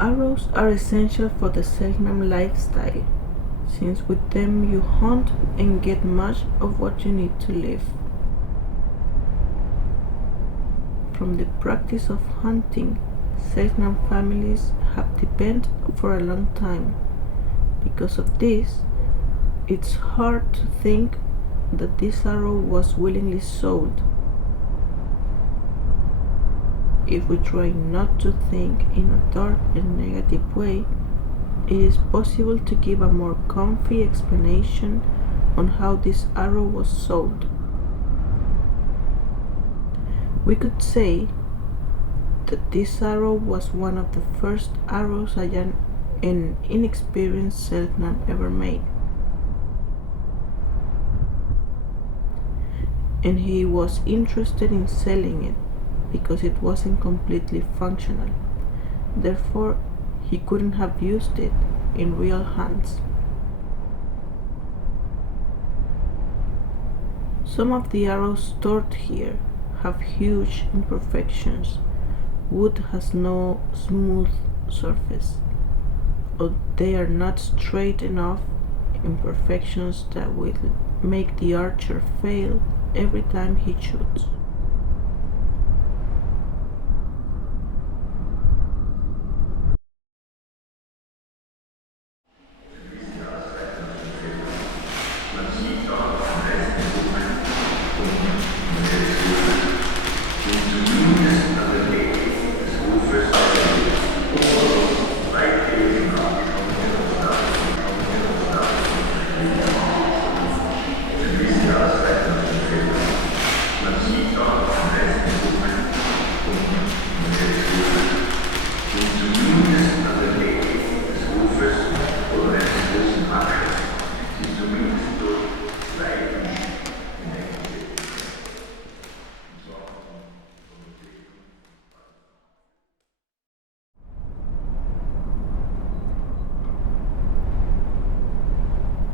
Arrows are essential for the Selk'nam lifestyle, since with them you hunt and get much of what you need to live. From the practice of hunting, Selk'nam families have depended for a long time. Because of this, it's hard to think that this arrow was willingly sold. If we try not to think in a dark and negative way, it is possible to give a more comfy explanation on how this arrow was sold. We could say that this arrow was one of the first arrows an inexperienced Selk'nam ever made. And he was interested in selling it because it wasn't completely functional. Therefore, he couldn't have used it in real hunts. Some of the arrows stored here have huge imperfections. Wood has no smooth surface, or they are not straight enough, imperfections that will make the archer fail every time he shoots.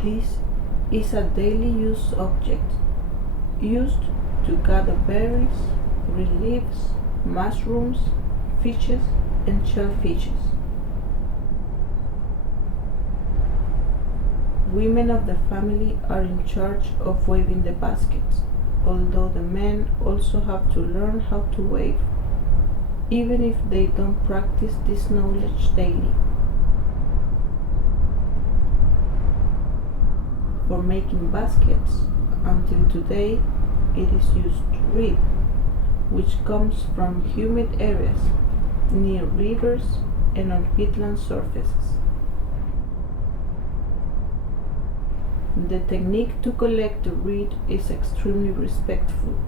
This is a daily use object, used to gather berries, green leaves, mushrooms, fishes, and shellfishes. Women of the family are in charge of weaving the baskets, although the men also have to learn how to weave, even if they don't practice this knowledge daily. For making baskets, until today, it is used reed, which comes from humid areas, near rivers and on peatland surfaces. The technique to collect the reed is extremely respectful.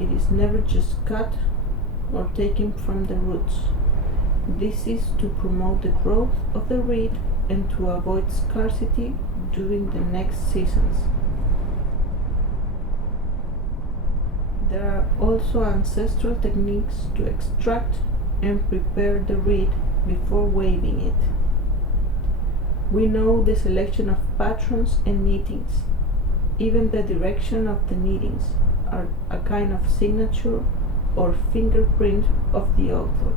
It is never just cut or taken from the roots. This is to promote the growth of the reed and to avoid scarcity during the next seasons. There are also ancestral techniques to extract and prepare the reed before weaving it. We know the selection of patterns and knittings. Even the direction of the knittings are a kind of signature or fingerprint of the author.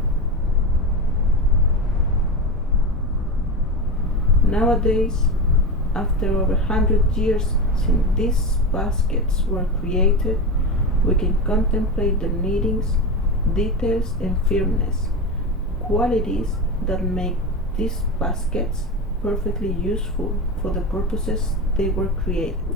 Nowadays, after over 100 years since these baskets were created, we can contemplate the knittings, details, and firmness, qualities that make these baskets perfectly useful for the purposes they were created.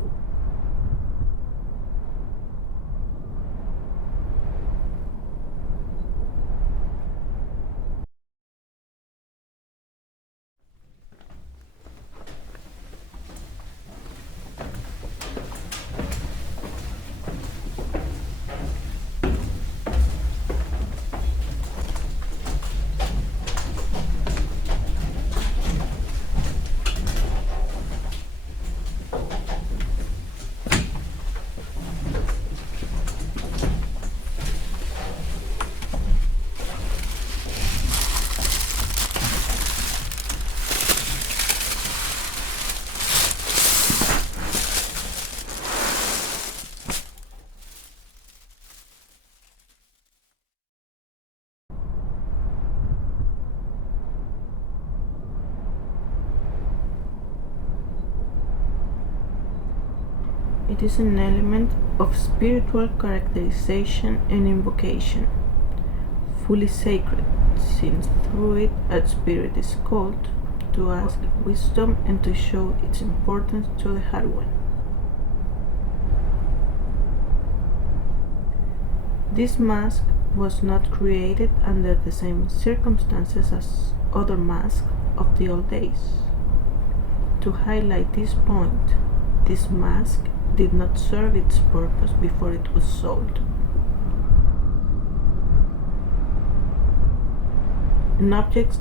It is an element of spiritual characterization and invocation, fully sacred, since through it a spirit is called to ask wisdom and to show its importance to the heroine. This mask was not created under the same circumstances as other masks of the old days. To highlight this point, this mask did not serve its purpose before it was sold. An object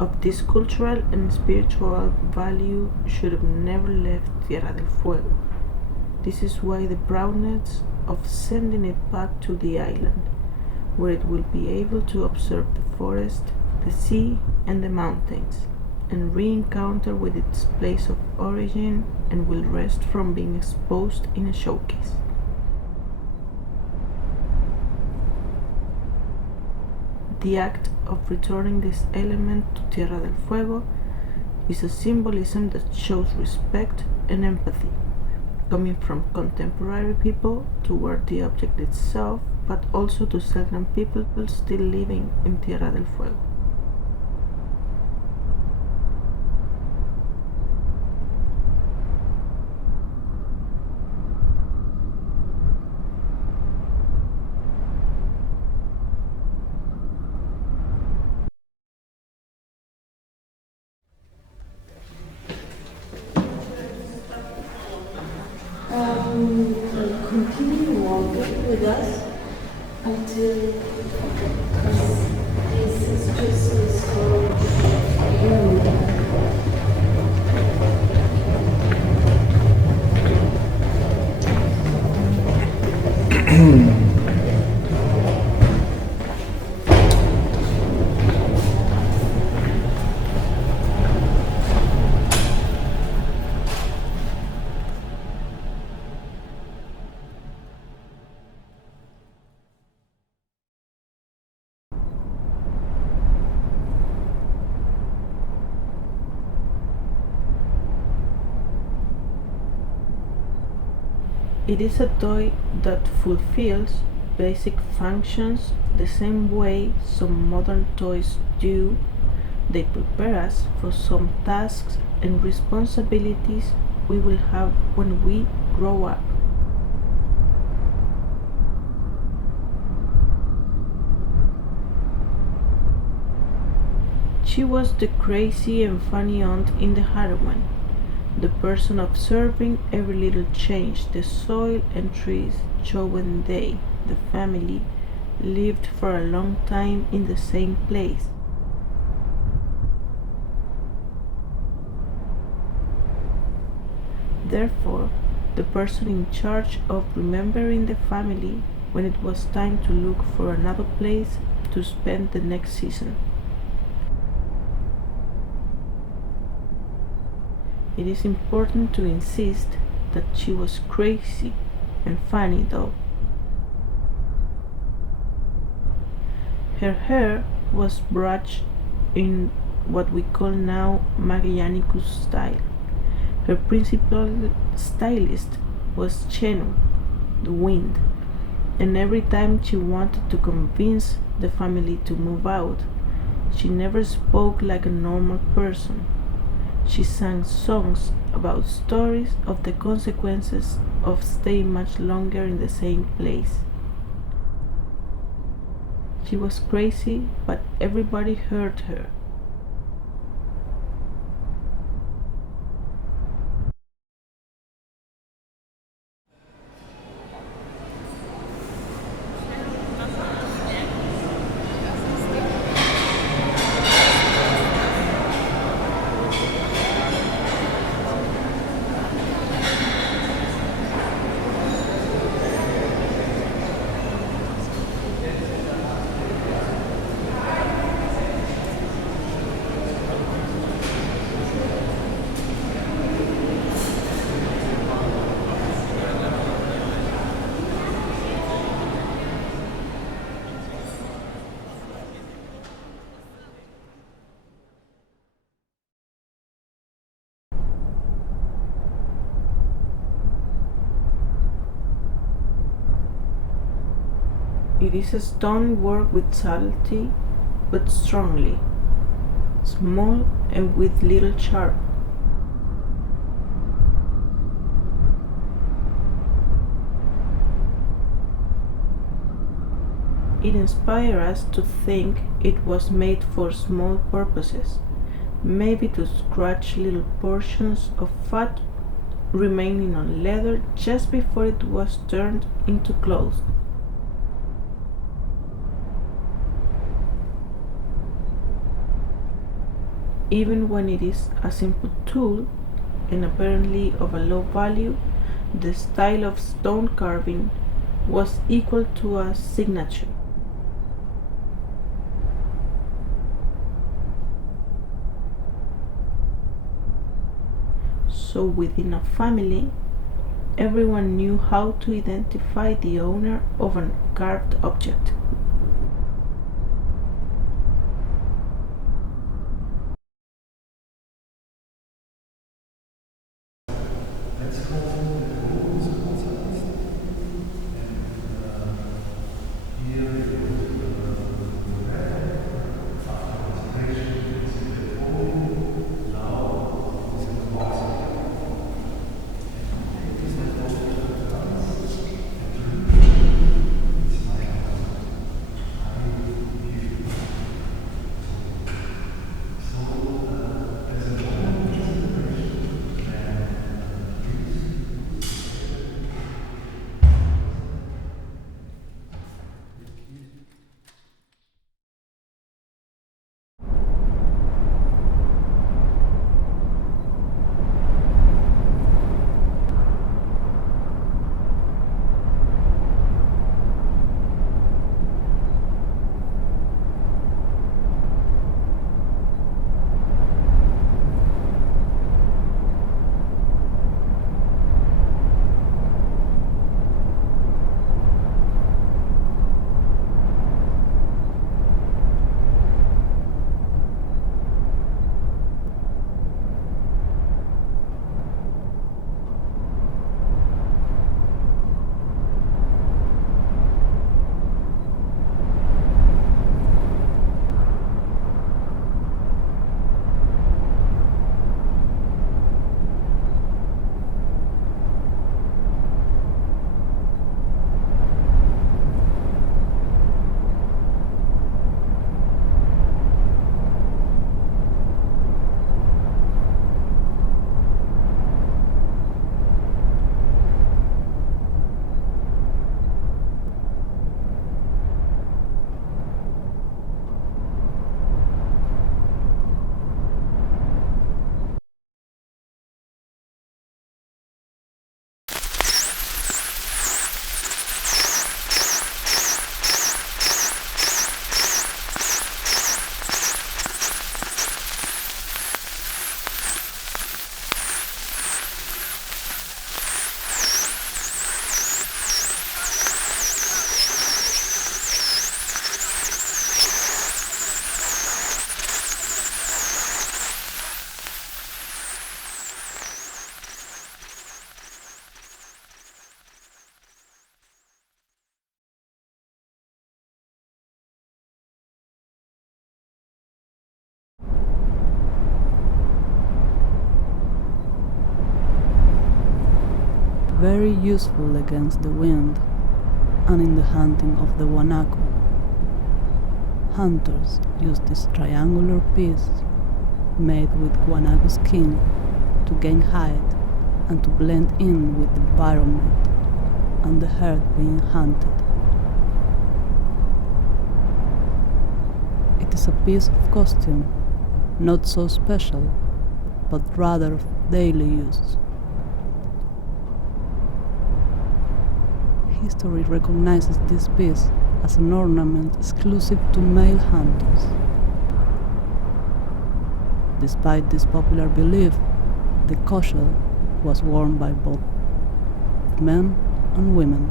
of this cultural and spiritual value should have never left Tierra del Fuego. This is why the proudness of sending it back to the island, where it will be able to observe the forest, the sea, and the mountains, and re-encounter with its place of origin, and will rest from being exposed in a showcase. The act of returning this element to Tierra del Fuego is a symbolism that shows respect and empathy, coming from contemporary people toward the object itself, but also to Selk'nam people still living in Tierra del Fuego. Continue walking with us until this is just a storage room. It is a toy that fulfills basic functions the same way some modern toys do. They prepare us for some tasks and responsibilities we will have when we grow up. She was the crazy and funny aunt in the heroine, the person observing every little change the soil and trees show when they, the family, lived for a long time in the same place. Therefore, the person in charge of remembering the family when it was time to look for another place to spend the next season. It is important to insist that she was crazy and funny though. Her hair was brushed in what we call now Magellanicus style. Her principal stylist was Chenu, the wind, and every time she wanted to convince the family to move out, she never spoke like a normal person. She sang songs about stories of the consequences of staying much longer in the same place. She was crazy, but everybody heard her. It is a stone worked with subtlety but strongly, small and with little sharp. It inspired us to think it was made for small purposes, maybe to scratch little portions of fat remaining on leather just before it was turned into cloth. Even when it is a simple tool and apparently of a low value, the style of stone carving was equal to a signature. So within a family, everyone knew how to identify the owner of a carved object. Very useful against the wind and in the hunting of the guanaco. Hunters use this triangular piece made with guanaco skin to gain height and to blend in with the environment and the herd being hunted. It is a piece of costume, not so special, but rather of daily use. History recognizes this piece as an ornament exclusive to male hunters. Despite this popular belief, the koshel was worn by both men and women.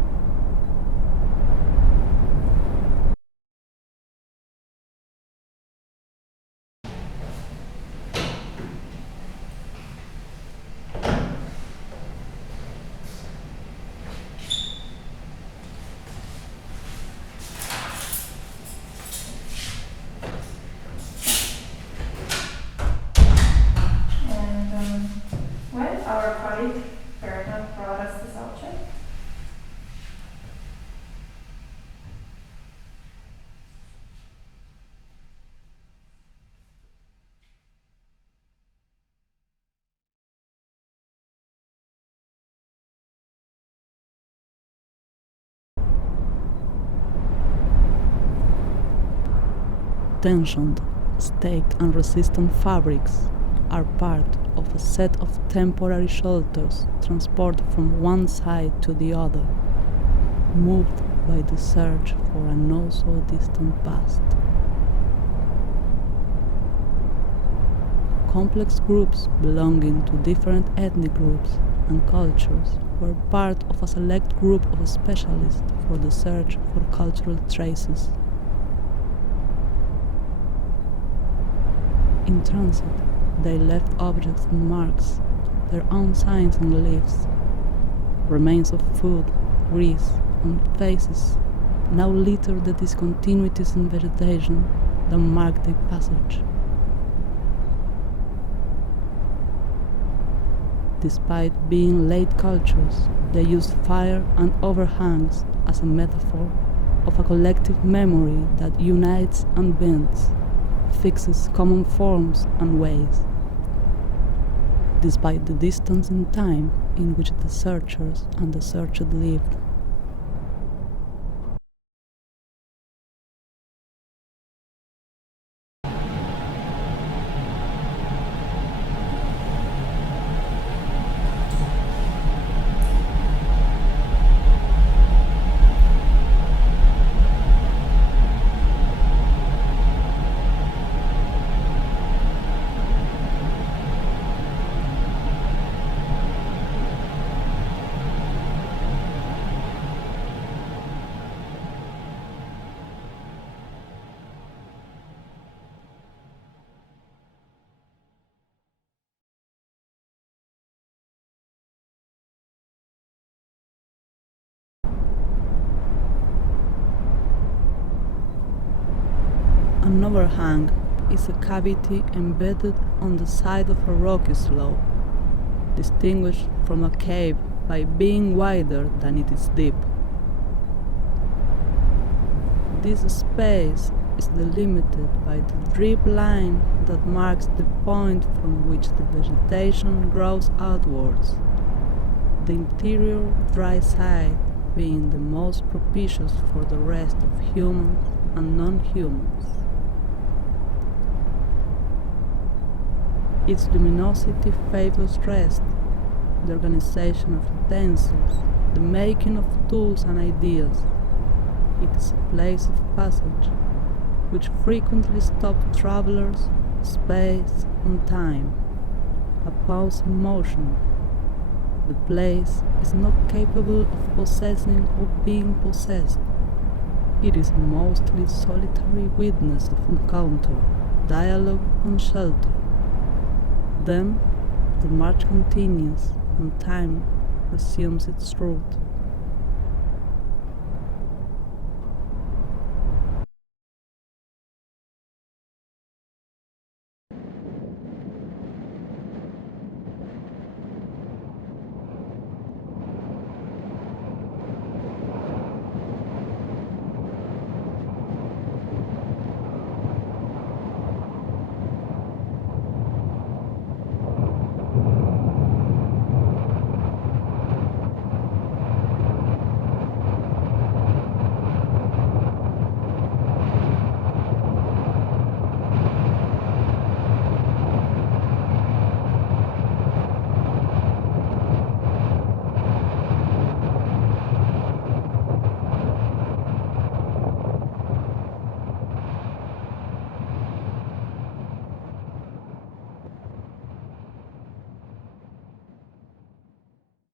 mind further process this object? Tensioned, staked and resistant fabrics are part of a set of temporary shelters transported from one side to the other, moved by the search for a no so distant past. Complex groups belonging to different ethnic groups and cultures were part of a select group of specialists for the search for cultural traces. In transit, they left objects and marks, their own signs and leaves. Remains of food, grease, and faces now litter the discontinuities in vegetation that mark their passage. Despite being late cultures, they used fire and overhangs as a metaphor of a collective memory that unites and bends, fixes common forms and ways. Despite the distance in time in which the searchers and the searched lived. An overhang is a cavity embedded on the side of a rocky slope, distinguished from a cave by being wider than it is deep. This space is delimited by the drip line that marks the point from which the vegetation grows outwards, the interior dry side being the most propitious for the rest of humans and non-humans. Its luminosity favors rest, the organization of utensils, the making of tools and ideas. It is a place of passage, which frequently stops travelers, space and time, a pause in motion. The place is not capable of possessing or being possessed. It is a mostly solitary witness of encounter, dialogue and shelter. Then the march continues and time resumes its route.